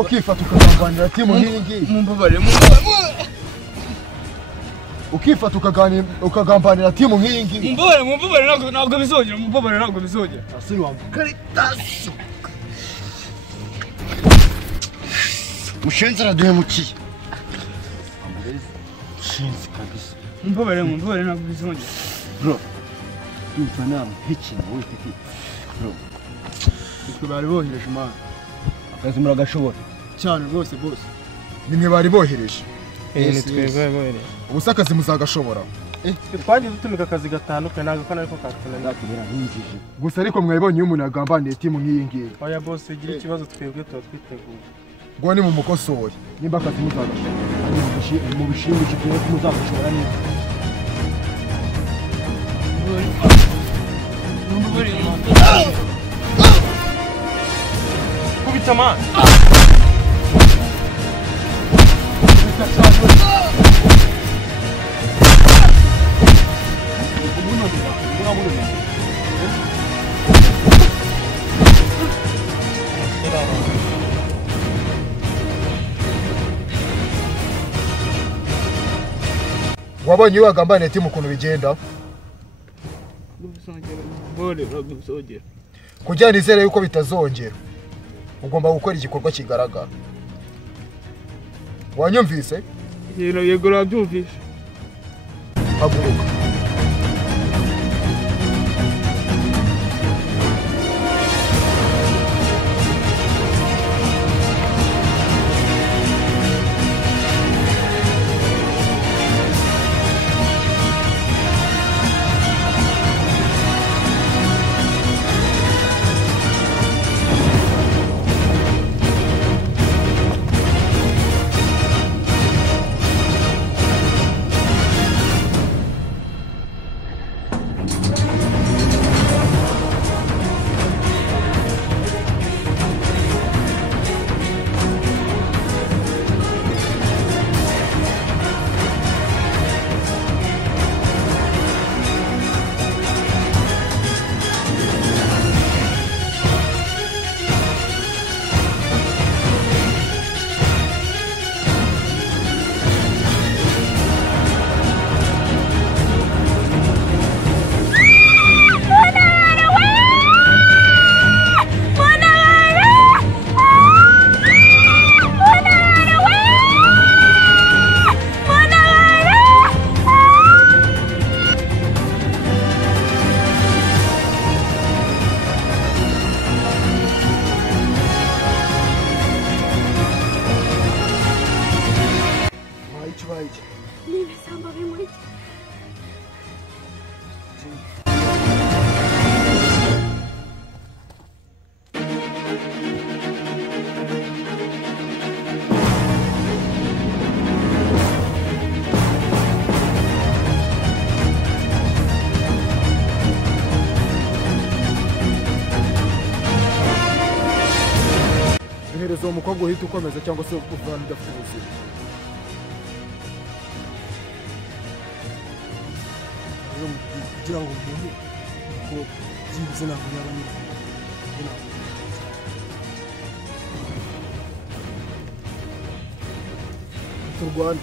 ukifata ukagambanira timu nk'iyi ngiyi ukifata ukagambanira timu nk'iyi ngiyi mumbabarire ntabwo bizongera asiri wambukaritasi mushenzi araduhemukiye mushenzi kabisa mumbabarire ntabwo bizongera bro dusa nama nk'ikintu wowe ufite bro twe bari bohereje imana akazi muragashobora cyane rwose bose nimwe bari bohereje twebwe bohereje ubusa akazi muzagashobora twagiye dutumika akazi gatandukanye ntabwo kana ariko katunanira gusa ariko mwabonye iyo umuntu yagambaniye timu nk'iyi ngiyi oya boss igira ikibazo twebwe tuba twiteguye ngo ni mu mukosore nimba akazi muzagashobora mu bishimisho twebwe muzagashobora neza kubita man wabonye iyo wagambaniye timu ukuntu bigenda kugira nizere yuko bitazongera ugomba gukora igikorwa kigaragara wanyumvise yego urabyumvishe haguruka uwo mukobwa uhita ukomeza cyangwa se uvana udafite ubuzima kugira ngo umuntu ko byibuze ntabwo yaba turwane